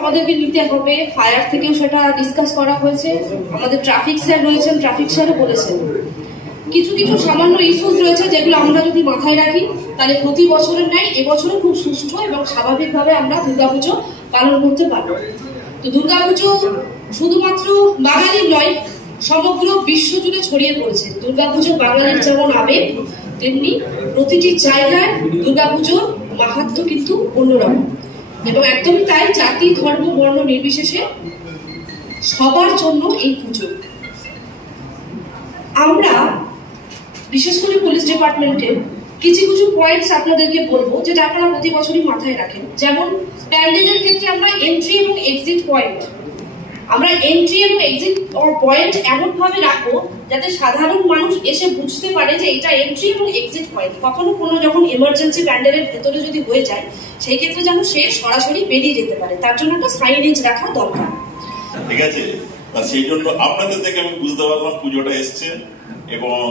আমাদেরকে নিতে হবে, ফায়ার থেকেও সেটা ডিসকাস করা হয়েছে। আমাদের ট্রাফিক স্যার রয়েছেন, ট্রাফিক স্যারও বলেছেন কিছু কিছু সামান্য ইস্যুস রয়েছে যেগুলো আমরা যদি মাথায় রাখি তাহলে প্রতি বছরের ন্যায় এবছরও খুব সুষ্ঠু এবং স্বাভাবিকভাবে আমরা দুর্গাপুজো পালন করতে পারবো। তো দুর্গাপুজো শুধুমাত্র বাঙালির নয়, সমগ্র বিশ্ব জুড়ে ছড়িয়ে পড়েছে। দুর্গাপুজো বাঙালির যেমন আবেগ, তেমনি প্রতিটি জায়গায় দুর্গাপুজোর মাহাত্ম্য কিন্তু অন্যরকম এবং একদমই তাই। জাতি, ধর্ম, বর্ণ নির্বিশেষে সবার জন্য এই পুজো। আমরা বিশেষ করে পুলিশ ডিপার্টমেন্টের কিছু কিছু পয়েন্টস আপনাদেরকে বলবো যেটা আপনারা প্রতি বছরই মাথায় রাখেন। যেমন প্যান্ডেলের ক্ষেত্রে আমরা এন্ট্রি এবং এক্সিট পয়েন্ট এমন ভাবে রাখবো যাতে সাধারণ মানুষ এসে বুঝতে পারে যে এটা এন্ট্রি এবং এক্সিট পয়েন্ট। কখনো কোনো যখন এমার্জেন্সি প্যান্ডেলের ভেতরে যদি হয়ে যায় সেই ক্ষেত্রে যেন সে সরাসরি বেরিয়ে যেতে পারে, তার জন্য একটা সাইনেজ রাখা দরকার। ঠিক আছে, সেই জন্য আপনাদের থেকে আমি বুঝতে পারলাম পুজোটা এসছে এবং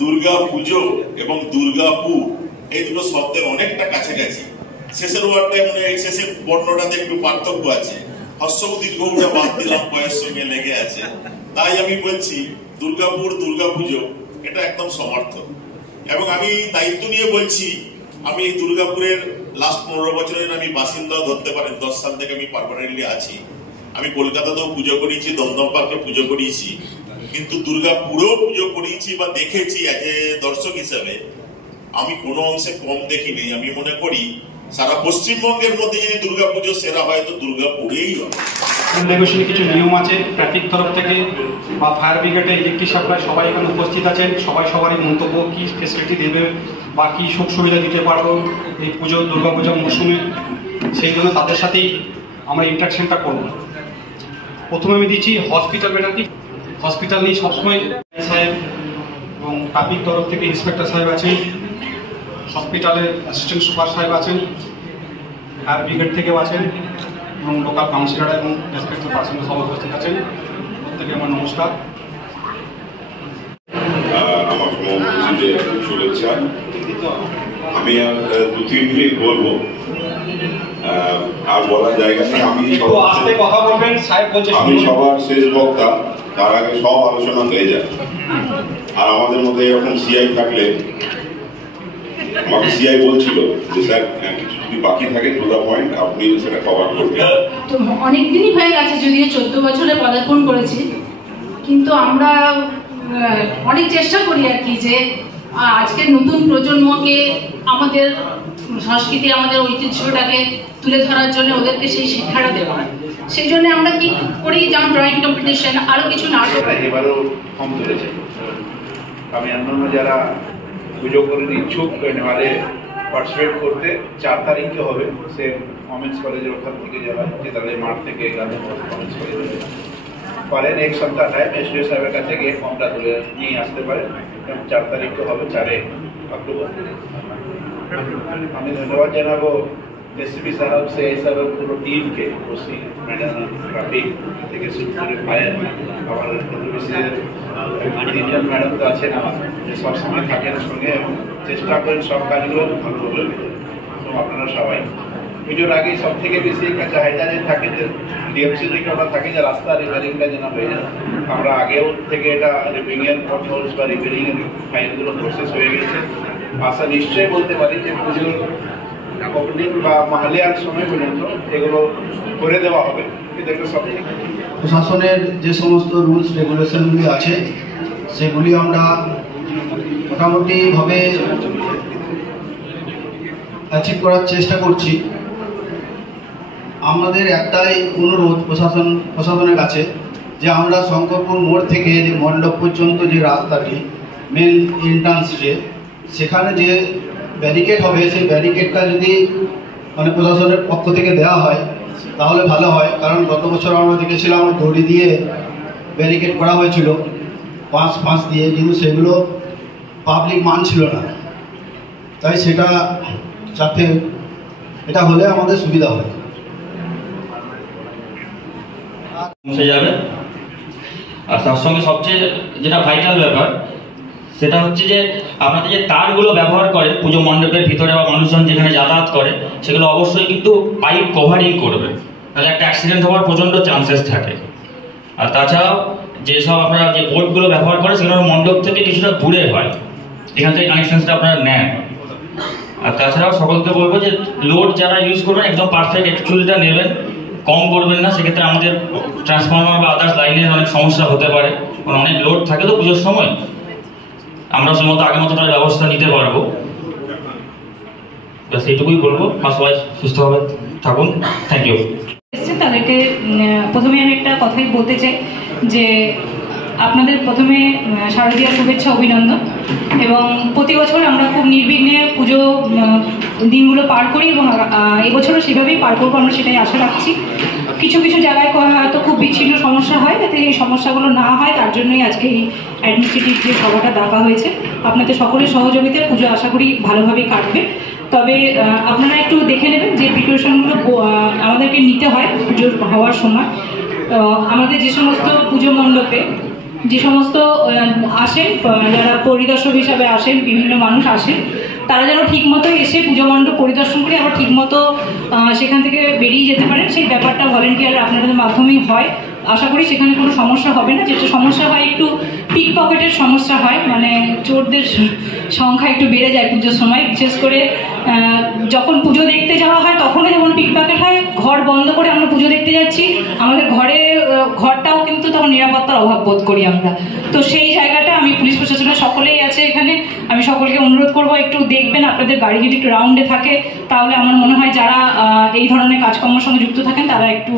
দুর্গা পুজো এবং দুর্গাপুর এই দুটো শব্দের অনেকটা কাছাকাছি। শেষের ওয়ার্ডটা মানে শেষের বর্ণটাতে একটু পার্থক্য আছে, হর্ষক দীর্ঘটা বাদ দিলাম, বয়ের সঙ্গে লেগে আছে। তাই আমি বলছি দুর্গাপুর দুর্গাপুজো এটা একদম সমর্থক। এবং আমি দায়িত্ব নিয়ে বলছি, আমি দুর্গাপুরের লাস্ট 15 বছরের আমি বাসিন্দা ধরতে পারেন, 10 সাল থেকে আমি পার্মানেন্টলি আছি। আমি কলকাতাতেও পুজো করিয়েছি, দমদম পার্কে পুজো করিয়েছি, কিন্তু দুর্গাপুরেও পুজো করিয়েছি বা দেখেছি এজ এ দর্শক হিসেবে। আমি কোনো অংশে কম দেখিনি। আমি মনে করি সারা পশ্চিমবঙ্গের মধ্যে যদি দুর্গাপুজো সেরা হয় তো দুর্গাপুরেই হয়। কিছু নিয়ম আছে ট্রাফিক তরফ থেকে বা ফায়ার ব্রিগেডে, ইলেকট্রিক সাপ্লাই সবাই এখানে উপস্থিত আছেন। সবারই মন্তব্য কি ফেসিলিটি দেবে বা কি সুখ সুবিধা দিতে পারবো এই পুজো দুর্গাপূজা মরশুমে, সেই জন্য তাদের সাথেই আমরা ইন্টারাকশনটা করবো। প্রথমে আমি দিচ্ছি হসপিটাল ব্যাটারি। হসপিটাল নিয়ে সবসময় সাহেব এবং ট্রাফিক তরফ থেকে ইন্সপেক্টর সাহেব আছেন, হসপিটালের অ্যাসিস্ট্যান্ট সুপার সাহেব আছেন, ফায়ার ব্রিগেড থেকেও আছেন এবং লোকাল কাউন্সিলর এবং রেসপেক্টিভ পার্সন সব উপস্থিত আছেন। প্রত্যেকে আমার নমস্কার। আমার শুভেচ্ছা। আমি আর 2-3 মিনিট বলবো, আর বলার জায়গা নেই। আমি সবার শেষ বক্তা, তার আগে সব আলোচনা হয়ে যায়। আর আমাদের মধ্যে এরকম সিআই থাকলে, আমাকে সিআই বলছিল যে স্যার কিছু যদি বাকি থাকে টু দা পয়েন্ট আপনি সেটা কভার করবেন। তো অনেকদিনই হয়ে গেছে, যদিও 14 বছরে পদার্পণ করেছি, কিন্তু আমরা অনেক চেষ্টা করি আর কি যে আজকের নতুন প্রজন্মকে আমাদের সংস্কৃতি, আমাদের ঐতিহ্যটাকে তুলে ধরার জন্য ওদেরকে সেই শিক্ষাটা দেওয়া। সেই জন্য আমরা কি করি, যেমন ড্রয়িং কম্পিটিশন, আরো কিছু নাটক। এবারও কম তুলেছে। আমি অন্যান্য যারা পুজো করার ইচ্ছুক নেওয়ালে পার্টিসিপেট করতে 4 তারিখে হবে। সে কমেন্স কলেজের ওখান থেকে যারা চিতালি মাঠ থেকে গান্ধী কমেন্স কলেজে পারেন, 1 সপ্তাহ টাইম এসডিও সাহেবের কাছে গিয়ে ফর্মটা তুলে নিয়ে আসতে পারেন। 4 তারিখে হবে, 4 অক্টোবর। আমি ধন্যবাদ জানাবো एसपी साहब से सब पूरा टीम के ओसी मैडम ट्रैफिक থেকে শুরু করে ফায়ার আমার ইঞ্জিনিয়ার ম্যাডাম তো আছেন আমার, যে সবসময় থাকেন সঙ্গে এবং চেষ্টা করেন সব কাজগুলো ভালোভাবে। তো আপনারা সবাই পুজোর আগে সব থেকে বেশি কাঁচা হাইজারে থাকে যে ডিএমসি থেকে ওটা থাকে যে রাস্তা রিপেয়ারিংটা যেন হয়ে যায়। আমরা আগেও থেকে এটা রিপেয়ারিংয়ের কন্ট্রোলস বা রিপেয়ারিংয়ের ফাইলগুলো প্রসেস হয়ে গেছে। আশা নিশ্চয়ই বলতে পারি যে পুজোর ওপেনিং বা মহালয়ার সময় পর্যন্ত এগুলো করে দেওয়া হবে। প্রশাসনের যে সমস্ত রুলস রেগুলেশনগুলি আছে সেগুলি আমরা মোটামুটিভাবে অ্যাচিভ করার চেষ্টা করছি। আমাদের একটাই অনুরোধ প্রশাসনের কাছে যে আমরা শঙ্করপুর মোড় থেকে যে মণ্ডপ পর্যন্ত যে রাস্তাটি মেন এন্ট্রান্সে, সেখানে যে ব্যারিকেড হবে সেই ব্যারিকেডটা যদি মানে প্রশাসনের পক্ষ থেকে দেওয়া হয় তাহলে ভালো হয়। কারণ গত বছর আমরা দেখেছিলাম দড়ি দিয়ে ব্যারিকেড করা হয়েছিল, পাঁচ দিয়ে, কিন্তু সেগুলো পাবলিক মানছিল না। তাই সেটা যাতে এটা হলে আমাদের সুবিধা হয়। যাবে আর তার সঙ্গে সবচেয়ে যেটা ভাইটাল ব্যাপার সেটা হচ্ছে যে আপনাদের যে তারগুলো ব্যবহার করে পুজো মণ্ডপের ভিতরে বা মানুষজন যেখানে যাতায়াত করে সেগুলো অবশ্যই কিন্তু পাইপ কভারিং করবে, তাহলে একটা অ্যাক্সিডেন্ট হওয়ার প্রচণ্ড চান্সেস থাকে। আর তাছাড়াও যেসব আপনারা যে বোর্ডগুলো ব্যবহার করে সেগুলো মণ্ডপ থেকে কিছুটা দূরে হয়, এখান থেকে কানেকশনসটা আপনারা নেন। আর তাছাড়াও সকলকে বলবো যে লোড যারা ইউজ করবেন একদম পারফেক্ট অ্যাকচুয়ালিটা নেবেন, কম করবেন না, সেক্ষেত্রে আমাদের ট্রান্সফরমার বা আদার্স লাইনের অনেক সমস্যা হতে পারে, কারণ অনেক লোড থাকে তো পুজোর সময়। আমরা সময় আগের মতো তার ব্যবস্থা নিতে পারবো, ব্যাস এইটুকুই বলবো। আর সবাই সুস্থভাবে থাকুন, থ্যাংক ইউ। তাদেরকে প্রথমে আমি একটা কথাই বলতে চাই যে আপনাদের প্রথমে শারদীয়ার শুভেচ্ছা, অভিনন্দন। এবং প্রতি বছর আমরা খুব নির্বিঘ্নে পুজো দিনগুলো পার করি এবং এবছরও সেভাবেই পার করবো, আমরা সেটাই আশা রাখছি। কিছু কিছু জায়গায় হয়তো খুব বিচ্ছিন্ন সমস্যা হয়, যাতে এই সমস্যাগুলো না হয় তার জন্যই আজকে এই অ্যাডমিনিস্ট্রেটিভ যে সভাটা ডাকা হয়েছে। আপনাদের সকলের সহযোগিতায় পুজো আশা করি ভালোভাবেই কাটবে। তবে আপনারা একটু দেখে নেবেন যে প্রিপারেশনগুলো আমাদেরকে নিতে হয় পুজোর হওয়ার সময়। আমাদের যে সমস্ত পুজো মণ্ডপে যে সমস্ত আসেন, যারা পরিদর্শক হিসাবে আসেন, বিভিন্ন মানুষ আসেন, তারা যেন ঠিকমতো এসে পুজো মণ্ডপ পরিদর্শন করে আবার ঠিকমতো সেখান থেকে বেরিয়ে যেতে পারেন, সেই ব্যাপারটা ভলেন্টিয়ার আপনাদের মাধ্যমেই হয়। আশা করি সেখানে কোনো সমস্যা হবে না। যেটা সমস্যা হয় একটু পিক পকেটের সমস্যা হয়, মানে চোরদের সংখ্যা একটু বেড়ে যায় পুজোর সময়, বিশেষ করে যখন পুজো দেখতে যাওয়া হয় তখনও যেমন পিক পকেট হয়। ঘর বন্ধ করে আমরা পুজো দেখতে যাচ্ছি, আমাদের ঘরটাও কিন্তু তখন নিরাপত্তার অভাব বোধ করি আমরা। তো সেই জায়গাটা আমি পুলিশ প্রশাসনের সকলেই আছে এখানে, আমি সকলকে অনুরোধ করবো একটু দেখবেন, আপনাদের গাড়ি যদি একটু রাউন্ডে থাকে তাহলে আমার মনে হয় যারা এই ধরনের কাজকর্মের সঙ্গে যুক্ত থাকেন তারা একটু